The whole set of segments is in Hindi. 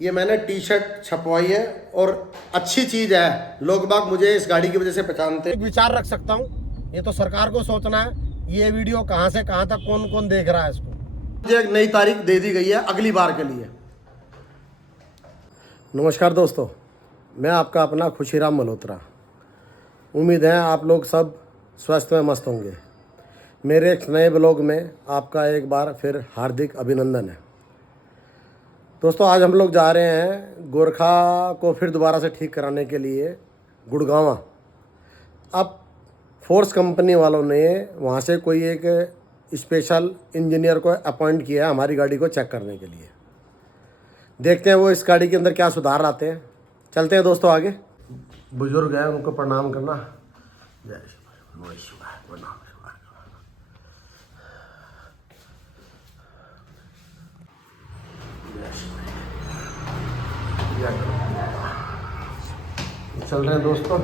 ये मैंने टी शर्ट छपवाई है और अच्छी चीज़ है। लोग बाग मुझे इस गाड़ी की वजह से पहचानते हैं। विचार रख सकता हूँ, ये तो सरकार को सोचना है। ये वीडियो कहाँ से कहाँ तक कौन कौन देख रहा है इसको। मुझे एक नई तारीख दे दी गई है अगली बार के लिए। नमस्कार दोस्तों, मैं आपका अपना खुशीराम मल्होत्रा। उम्मीद है आप लोग सब स्वस्थ में मस्त होंगे। मेरे एक नए ब्लॉग में आपका एक बार फिर हार्दिक अभिनंदन है। दोस्तों, आज हम लोग जा रहे हैं गोरखा को फिर दोबारा से ठीक कराने के लिए गुड़गांव। अब फोर्स कंपनी वालों ने वहाँ से कोई एक स्पेशल इंजीनियर को अपॉइंट किया है हमारी गाड़ी को चेक करने के लिए। देखते हैं वो इस गाड़ी के अंदर क्या सुधार लाते हैं। चलते हैं दोस्तों आगे। बुजुर्ग हैं, उनको प्रणाम करना। जय शिवाय, शिवाय, प्रणाम। चल रहे हैं दोस्तों,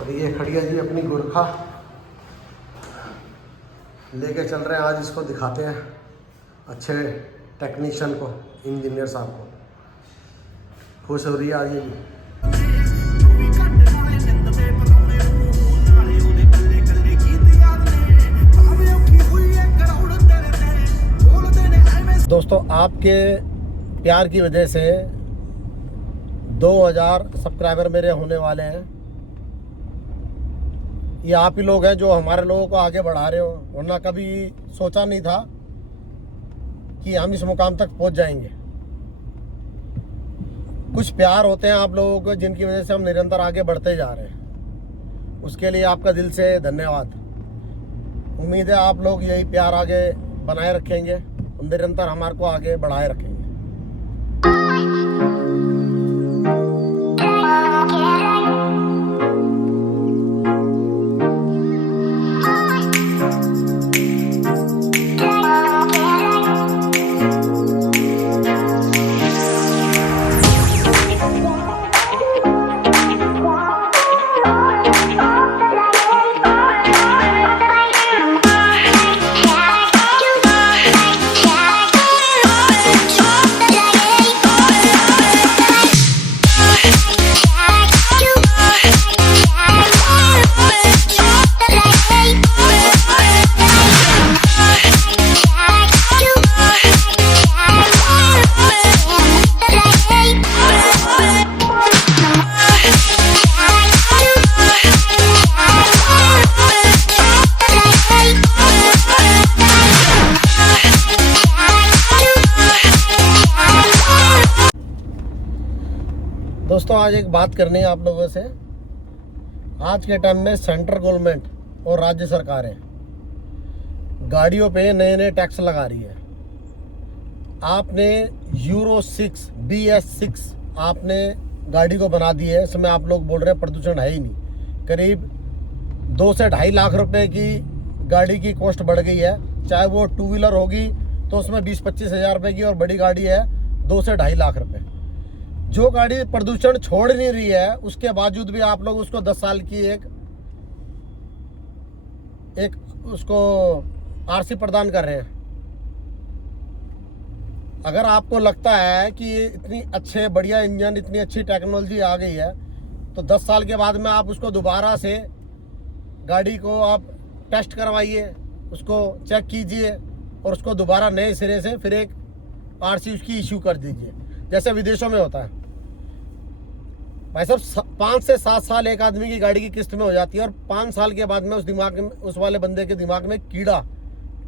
और ये खड़ी है जी अपनी गोरखा लेके चल रहे हैं। आज इसको दिखाते हैं अच्छे टेक्नीशियन को, इंजीनियर साहब को। खुश हो रही है आज ये भी। दोस्तों, आपके प्यार की वजह से 2000 सब्सक्राइबर मेरे होने वाले हैं। ये आप ही लोग हैं जो हमारे लोगों को आगे बढ़ा रहे हो, वरना कभी सोचा नहीं था कि हम इस मुकाम तक पहुंच जाएंगे। कुछ प्यार होते हैं आप लोगों को जिनकी वजह से हम निरंतर आगे बढ़ते जा रहे हैं। उसके लिए आपका दिल से धन्यवाद। उम्मीद है आप लोग यही प्यार आगे बनाए रखेंगे और निरंतर हमारे को आगे बढ़ाए रखेंगे। दोस्तों, आज एक बात करनी है आप लोगों से। आज के टाइम में सेंट्रल गवर्नमेंट और राज्य सरकारें गाड़ियों पे नए नए टैक्स लगा रही है। आपने यूरो 6 BS6 आपने गाड़ी को बना दी है। इसमें आप लोग बोल रहे हैं प्रदूषण है ही नहीं। करीब 2 से 2.5 लाख रुपए की गाड़ी की कॉस्ट बढ़ गई है। चाहे वो 2 व्हीलर होगी तो उसमें 20-25 हज़ार रुपये की, और बड़ी गाड़ी है 2 से 2.5 लाख रुपए। जो गाड़ी प्रदूषण छोड़ नहीं रही है उसके बावजूद भी आप लोग उसको 10 साल की एक उसको RC प्रदान कर रहे हैं। अगर आपको लगता है कि इतनी अच्छे बढ़िया इंजन, इतनी अच्छी टेक्नोलॉजी आ गई है, तो 10 साल के बाद में आप उसको दोबारा से गाड़ी को आप टेस्ट करवाइए, उसको चेक कीजिए और उसको दोबारा नए सिरे से फिर एक RC उसकी इश्यू कर दीजिए, जैसे विदेशों में होता है। भाई साहब, 5 से 7 साल एक आदमी की गाड़ी की किस्त में हो जाती है, और 5 साल के बाद में उस वाले बंदे के दिमाग में कीड़ा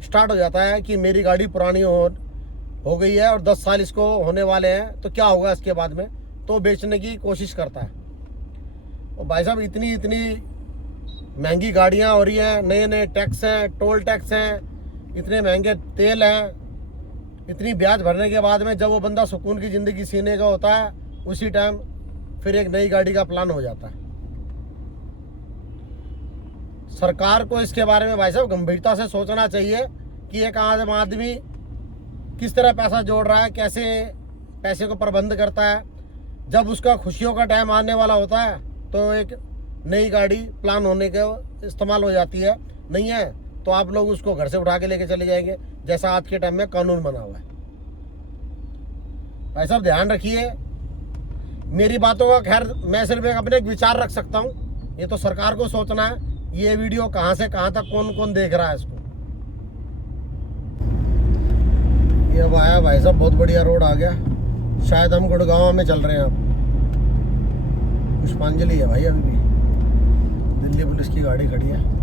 स्टार्ट हो जाता है कि मेरी गाड़ी पुरानी हो गई है और 10 साल इसको होने वाले हैं, तो क्या होगा इसके बाद में, तो बेचने की कोशिश करता है। और भाई साहब, इतनी महंगी गाड़ियाँ हो रही हैं, नए नए टैक्स हैं, टोल टैक्स हैं, इतने महंगे तेल हैं, इतनी ब्याज भरने के बाद में जब वो बंदा सुकून की ज़िंदगी सीने का होता है, उसी टाइम फिर एक नई गाड़ी का प्लान हो जाता है। सरकार को इसके बारे में भाई साहब गंभीरता से सोचना चाहिए कि एक आम आदमी किस तरह पैसा जोड़ रहा है, कैसे पैसे को प्रबंध करता है। जब उसका खुशियों का टाइम आने वाला होता है तो एक नई गाड़ी प्लान होने के इस्तेमाल हो जाती है। नहीं है तो आप लोग उसको घर से उठा के लेके चले जाएंगे, जैसा आज के टाइम में कानून बना हुआ है। भाई साहब ध्यान रखिए, मेरी बातों का खैर मैं सिर्फ अपने एक विचार रख सकता हूँ, ये तो सरकार को सोचना है ये वीडियो कहाँ से कहाँ तक कौन कौन देख रहा है इसको। ये अब आया भाई साहब, बहुत बढ़िया रोड आ गया, शायद हम गुड़गांव में चल रहे हैं अब। पुष्पांजलि है भाई, अभी भी दिल्ली पुलिस की गाड़ी खड़ी है।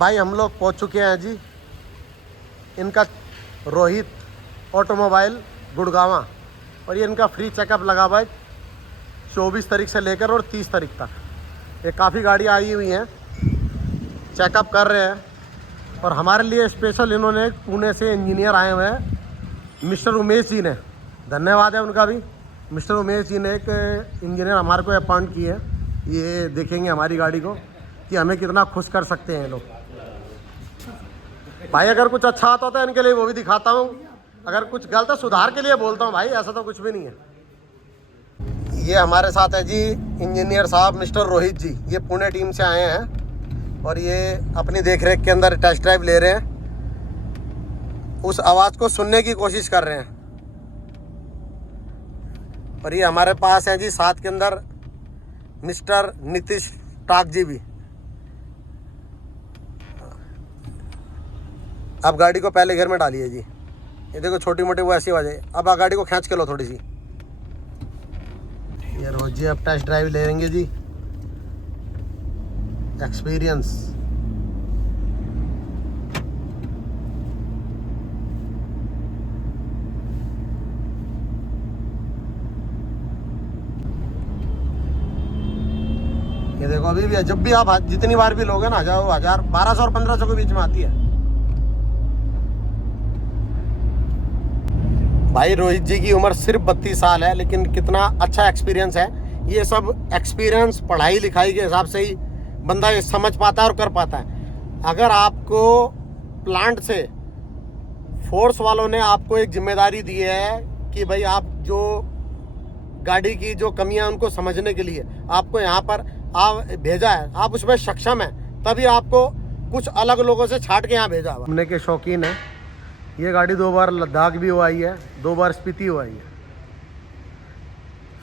भाई हम लोग पहुंच चुके हैं जी, इनका रोहित ऑटोमोबाइल गुड़गावा, और ये इनका फ्री चेकअप लगा हुआ है 24 तारीख से लेकर और 30 तारीख तक। ये काफ़ी गाड़ी आई हुई हैं, चेकअप कर रहे हैं। और हमारे लिए स्पेशल इन्होंने पुणे से इंजीनियर आए हुए हैं, मिस्टर उमेश जी ने, धन्यवाद है उनका भी। मिस्टर उमेश जी ने एक इंजीनियर हमारे को अपॉइंट किए हैं, ये देखेंगे हमारी गाड़ी को कि हमें कितना खुश कर सकते हैं लोग। भाई अगर कुछ अच्छा आता होता है इनके लिए वो भी दिखाता हूँ, अगर कुछ गलत है सुधार के लिए बोलता हूँ भाई, ऐसा तो कुछ भी नहीं है। ये हमारे साथ है जी इंजीनियर साहब मिस्टर रोहित जी, ये पुणे टीम से आए हैं और ये अपनी देखरेख के अंदर टेस्ट ड्राइव ले रहे हैं, उस आवाज़ को सुनने की कोशिश कर रहे हैं। और ये हमारे पास हैं जी साथ के अंदर मिस्टर नीतीश टाक जी भी। अब गाड़ी को पहले घर में डालिए जी, ये देखो छोटी मोटी वो ऐसी आवाज़ है। अब गाड़ी को खींच के लो थोड़ी सी। ये रोज जी अब टेस्ट ड्राइव ले लेंगे जी, एक्सपीरियंस। ये देखो अभी भी, जब भी आप जितनी बार भी लोगे ना, 1000 1200 और 1500 के बीच में आती है। भाई रोहित जी की उम्र सिर्फ 32 साल है, लेकिन कितना अच्छा एक्सपीरियंस है। ये सब एक्सपीरियंस पढ़ाई लिखाई के हिसाब से ही बंदा ये समझ पाता है और कर पाता है। अगर आपको प्लांट से फोर्स वालों ने आपको एक जिम्मेदारी दी है कि भाई आप जो गाड़ी की जो कमियां उनको समझने के लिए आपको यहाँ पर भेजा है, आप उसमें सक्षम है, तभी आपको कुछ अलग लोगों से छाट के यहाँ भेजा। घूमने के शौकीन है, ये गाड़ी 2 बार लद्दाख भी हो आई है, 2 बार स्पीति हो आई है।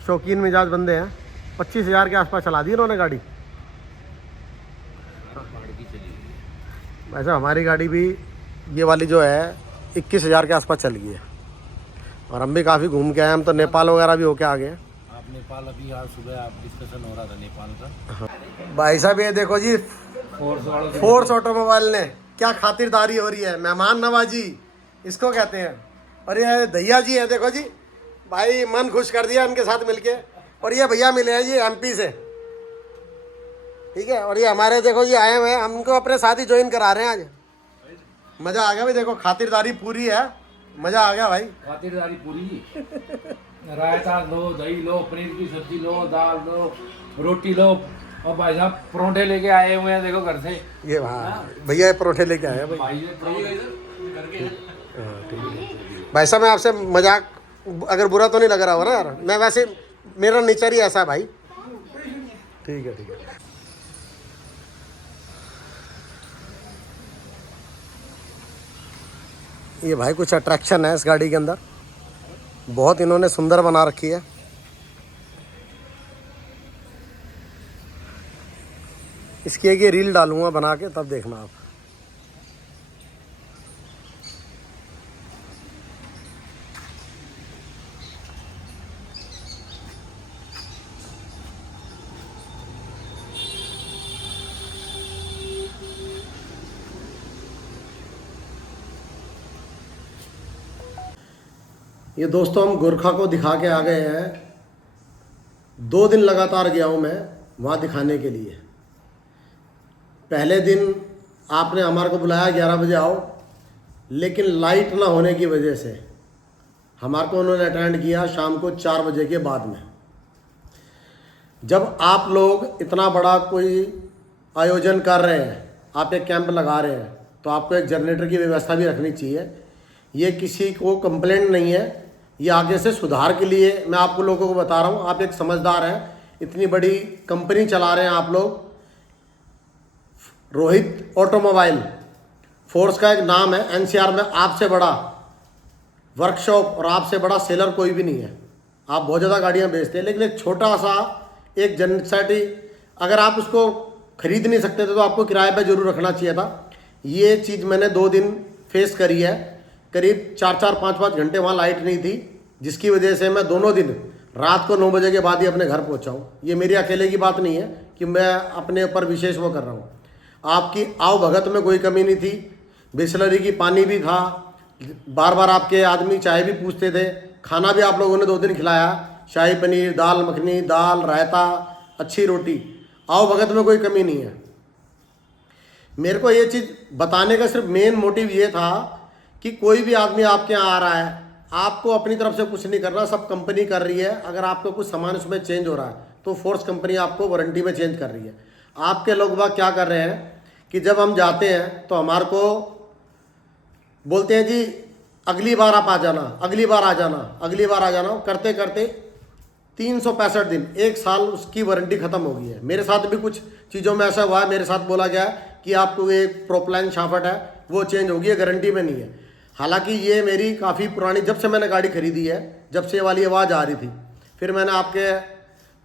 शौकीन मिजाज बंदे हैं। 25,000 के आसपास चला दी इन्होंने गाड़ी। वैसे हमारी गाड़ी भी ये वाली जो है 21,000 के आसपास चल गई है, और हम भी काफ़ी घूम के आए। हम तो नेपाल वगैरह भी होके आ गए। आप नेपाल, अभी आज सुबह आप डिस्कशन हो रहा था नेपाल का। भाई साहब ये देखो जी, फोर्स ऑटोमोबाइल ने क्या खातिरदारी हो रही है, मेहमान नवाजी इसको कहते हैं। और ये दहिया जी है, देखो जी भाई मन खुश कर दिया इनके साथ मिलके। और ये भैया मिले हैं जी एमपी से, ठीक है। और ये हमारे देखो जी आए हुए हैं, हमको अपने साथ ही ज्वाइन करा रहे हैं आज। मज़ा आ गया भाई, देखो खातिरदारी पूरी है, मज़ा आ गया भाई। खातिरदारी पूरी। रायता लो, दही लो, पनीर की सब्जी लो, दाल लो, रोटी लो, और भाई साहब परोठे लेके आए हुए हैं देखो घर से। ये भैया परोठे लेके आए हैं भाई। भाई साहब मैं आपसे मजाक अगर बुरा तो नहीं लग रहा हो ना यार, मैं वैसे मेरा नेचर ही ऐसा है भाई। ठीक है ठीक है। ये भाई कुछ अट्रैक्शन है इस गाड़ी के अंदर, बहुत इन्होंने सुंदर बना रखी है। इसकी एक ये रील डालूंगा बना के, तब देखना आप। ये दोस्तों हम गोरखा को दिखा के आ गए हैं। 2 दिन लगातार गया हूँ मैं वहाँ दिखाने के लिए। पहले दिन आपने हमारे को बुलाया 11 बजे आओ, लेकिन लाइट ना होने की वजह से हमारे को उन्होंने अटेंड किया शाम को 4 बजे के बाद में। जब आप लोग इतना बड़ा कोई आयोजन कर रहे हैं, आप एक कैंप लगा रहे हैं, तो आपको एक जनरेटर की व्यवस्था भी रखनी चाहिए। ये किसी को कंप्लेंट नहीं है, ये आगे से सुधार के लिए मैं आपको लोगों को बता रहा हूँ। आप एक समझदार हैं, इतनी बड़ी कंपनी चला रहे हैं आप लोग। रोहित ऑटोमोबाइल फोर्स का एक नाम है, एनसीआर में आपसे बड़ा वर्कशॉप और आपसे बड़ा सेलर कोई भी नहीं है। आप बहुत ज़्यादा गाड़ियाँ बेचते हैं, लेकिन एक छोटा सा एक जनसेटी अगर आप उसको खरीद नहीं सकते थे तो आपको किराए पे जरूर रखना चाहिए था। ये चीज़ मैंने 2 दिन फेस करी है। करीब 4-4, 5-5 घंटे वहाँ लाइट नहीं थी, जिसकी वजह से मैं दोनों दिन रात को 9 बजे के बाद ही अपने घर पहुँचा हूँ। ये मेरी अकेले की बात नहीं है कि मैं अपने ऊपर विशेष वो कर रहा हूँ। आपकी आओ भगत में कोई कमी नहीं थी, बिस्लरी की पानी भी था, बार बार आपके आदमी चाय भी पूछते थे, खाना भी आप लोगों ने 2 दिन खिलाया, शाही पनीर, दाल मखनी, दाल रायता, अच्छी रोटी। आओ भगत में कोई कमी नहीं है। मेरे को ये चीज़ बताने का सिर्फ मेन मोटिव ये था कि कोई भी आदमी आपके यहाँ आ रहा है, आपको अपनी तरफ से कुछ नहीं करना, सब कंपनी कर रही है। अगर आपको कुछ सामान उसमें चेंज हो रहा है तो फोर्स कंपनी आपको वारंटी में चेंज कर रही है। आपके लोग बाग क्या कर रहे हैं कि जब हम जाते हैं तो हमारे को बोलते हैं जी अगली बार आप आ जाना, अगली बार आ जाना, अगली बार आ जाना। करते करते 365 दिन, 1 साल उसकी वारंटी ख़त्म हो गई है। मेरे साथ भी कुछ चीज़ों में ऐसा हुआ है। मेरे साथ बोला गया कि आपको एक प्रोपलाइन शाफट है वो चेंज होगी, है गारंटी में नहीं है। हालांकि ये मेरी काफ़ी पुरानी, जब से मैंने गाड़ी खरीदी है, जब से ये वाली आवाज़ आ रही थी, फिर मैंने आपके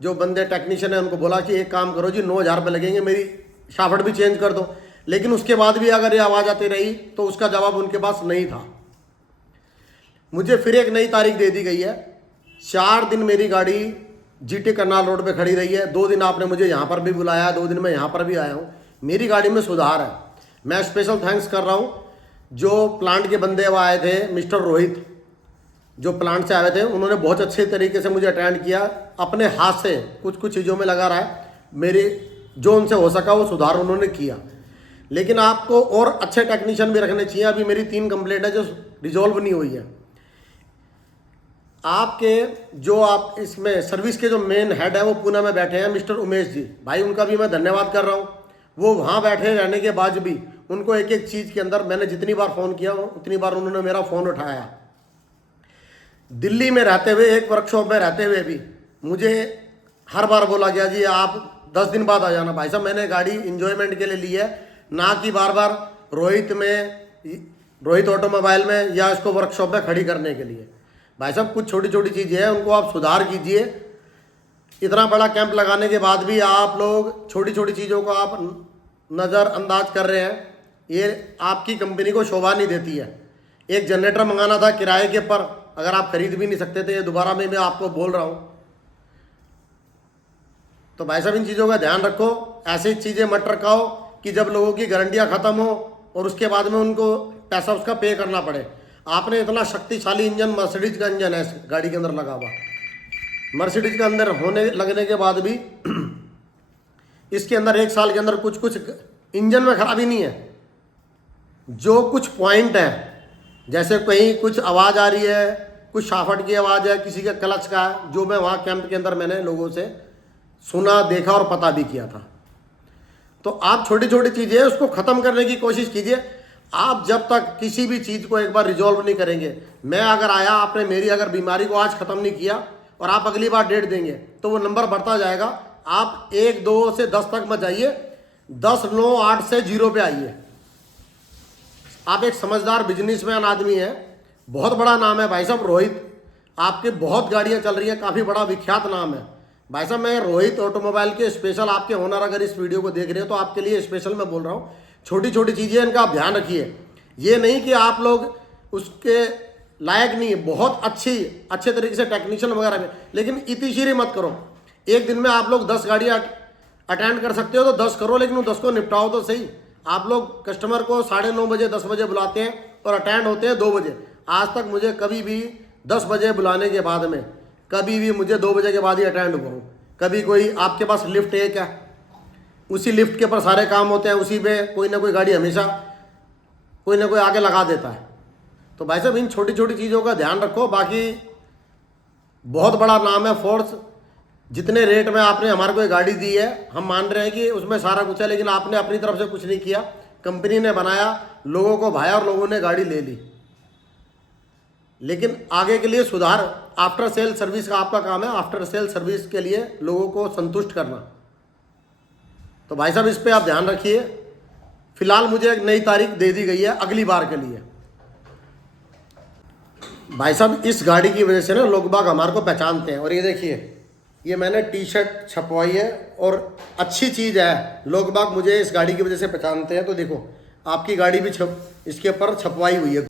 जो बंदे टेक्नीशियन है उनको बोला कि एक काम करो जी, 9,000 रुपये लगेंगे, मेरी शाफट भी चेंज कर दो। लेकिन उसके बाद भी अगर ये आवाज़ आती रही तो उसका जवाब उनके पास नहीं था। मुझे फिर एक नई तारीख दे दी गई है। 4 दिन मेरी गाड़ी जीटी करनाल रोड पे खड़ी रही है। 2 दिन आपने मुझे यहाँ पर भी बुलाया, 2 दिन मैं यहाँ पर भी आया हूँ। मेरी गाड़ी में सुधार है। मैं स्पेशल थैंक्स कर रहा हूँ जो प्लांट के बंदे वो आए थे, मिस्टर रोहित जो प्लांट से आए थे, उन्होंने बहुत अच्छे तरीके से मुझे अटेंड किया। अपने हाथ से कुछ चीज़ों में लगा रहा है, मेरी जो उनसे हो सका वो सुधार उन्होंने किया। लेकिन आपको और अच्छे टेक्नीशियन भी रखने चाहिए। अभी मेरी 3 कंप्लेंट है जो रिजॉल्व नहीं हुई है। आपके जो आप इसमें सर्विस के जो मेन हेड है वो पुणे में बैठे हैं, मिस्टर उमेश जी, भाई उनका भी मैं धन्यवाद कर रहा हूँ। वो वहाँ बैठे रहने के बाद भी उनको एक एक चीज़ के अंदर मैंने जितनी बार फ़ोन किया उतनी बार उन्होंने मेरा फ़ोन उठाया। दिल्ली में रहते हुए, एक वर्कशॉप में रहते हुए भी मुझे हर बार बोला गया जी आप 10 दिन बाद आ जाना। भाई साहब मैंने गाड़ी इंजॉयमेंट के लिए ली है, ना कि बार बार रोहित ऑटोमोबाइल में या इसको वर्कशॉप में खड़ी करने के लिए। भाई साहब कुछ छोटी छोटी चीज़ें हैं, उनको आप सुधार कीजिए। इतना बड़ा कैंप लगाने के बाद भी आप लोग छोटी छोटी चीज़ों को आप नज़रअंदाज कर रहे हैं। ये आपकी कंपनी को शोभा नहीं देती है। एक जनरेटर मंगाना था किराए के पर, अगर आप खरीद भी नहीं सकते थे, ये दोबारा मैं आपको बोल रहा हूँ। तो भाई साहब इन चीज़ों का ध्यान रखो। ऐसी चीज़ें मत रखाओ कि जब लोगों की गारंटियाँ ख़त्म हो और उसके बाद में उनको पैसा उसका पे करना पड़े। आपने इतना शक्तिशाली इंजन, मर्सिडीज का इंजन है इस गाड़ी के अंदर लगा हुआ, मर्सिडीज के अंदर होने लगने के बाद भी इसके अंदर 1 साल के अंदर कुछ इंजन में खराबी नहीं है। जो कुछ पॉइंट है, जैसे कहीं कुछ आवाज़ आ रही है, कुछ शाफट की आवाज़ है, किसी का क्लच का है, जो मैं वहाँ कैंप के अंदर मैंने लोगों से सुना, देखा और पता भी किया था। तो आप छोटी छोटी चीज़ें उसको ख़त्म करने की कोशिश कीजिए। आप जब तक किसी भी चीज़ को एक बार रिजॉल्व नहीं करेंगे, मैं अगर आया, आपने मेरी अगर बीमारी को आज ख़त्म नहीं किया और आप अगली बार डेट देंगे तो वो नंबर बढ़ता जाएगा। आप 1, 2 से 10 तक मत जाइए, 10, 9, 8 से 0 पे आइए। आप एक समझदार बिजनेसमैन आदमी हैं, बहुत बड़ा नाम है भाई साहब रोहित, आपके बहुत गाड़ियाँ चल रही हैं, काफ़ी बड़ा विख्यात नाम है भाई साहब। मैं रोहित ऑटोमोबाइल के स्पेशल आपके ओनर अगर इस वीडियो को देख रहे हो तो आपके लिए स्पेशल मैं बोल रहा हूँ। छोटी छोटी चीज़ें इनका आप ध्यान रखिए। ये नहीं कि आप लोग उसके लायक नहीं है, बहुत अच्छे तरीके से टेक्नीशियन वगैरह में, लेकिन इतिशीरी मत करो। एक दिन में आप लोग 10 गाड़ियाँ अटेंड कर सकते हो तो 10 करो, लेकिन उन 10 को निपटाओ तो सही। आप लोग कस्टमर को 9:30 बजे 10 बजे बुलाते हैं और अटेंड होते हैं 2 बजे। आज तक मुझे कभी भी 10 बजे बुलाने के बाद में कभी भी मुझे 2 बजे के बाद ही अटेंड हुआ हूँ। कभी कोई आपके पास लिफ्ट एक है, उसी लिफ्ट के ऊपर सारे काम होते हैं, उसी पे कोई ना कोई गाड़ी हमेशा कोई ना कोई आगे लगा देता है। तो भाई साहब इन छोटी छोटी चीज़ों का ध्यान रखो। बाकी बहुत बड़ा नाम है फोर्स। जितने रेट में आपने हमारे को ये गाड़ी दी है, हम मान रहे हैं कि उसमें सारा कुछ है, लेकिन आपने अपनी तरफ से कुछ नहीं किया। कंपनी ने बनाया, लोगों को भाया और लोगों ने गाड़ी ले ली। लेकिन आगे के लिए सुधार, आफ्टर सेल सर्विस का आपका काम है, आफ्टर सेल सर्विस के लिए लोगों को संतुष्ट करना। तो भाई साहब इस पे आप ध्यान रखिए। फिलहाल मुझे एक नई तारीख दे दी गई है अगली बार के लिए। भाई साहब इस गाड़ी की वजह से ना लोग बाग हमारे को पहचानते हैं। और ये देखिए, ये मैंने टी शर्ट छपवाई है और अच्छी चीज़ है, लोग बाग मुझे इस गाड़ी की वजह से पहचानते हैं। तो देखो आपकी गाड़ी भी इसके ऊपर छपवाई हुई है।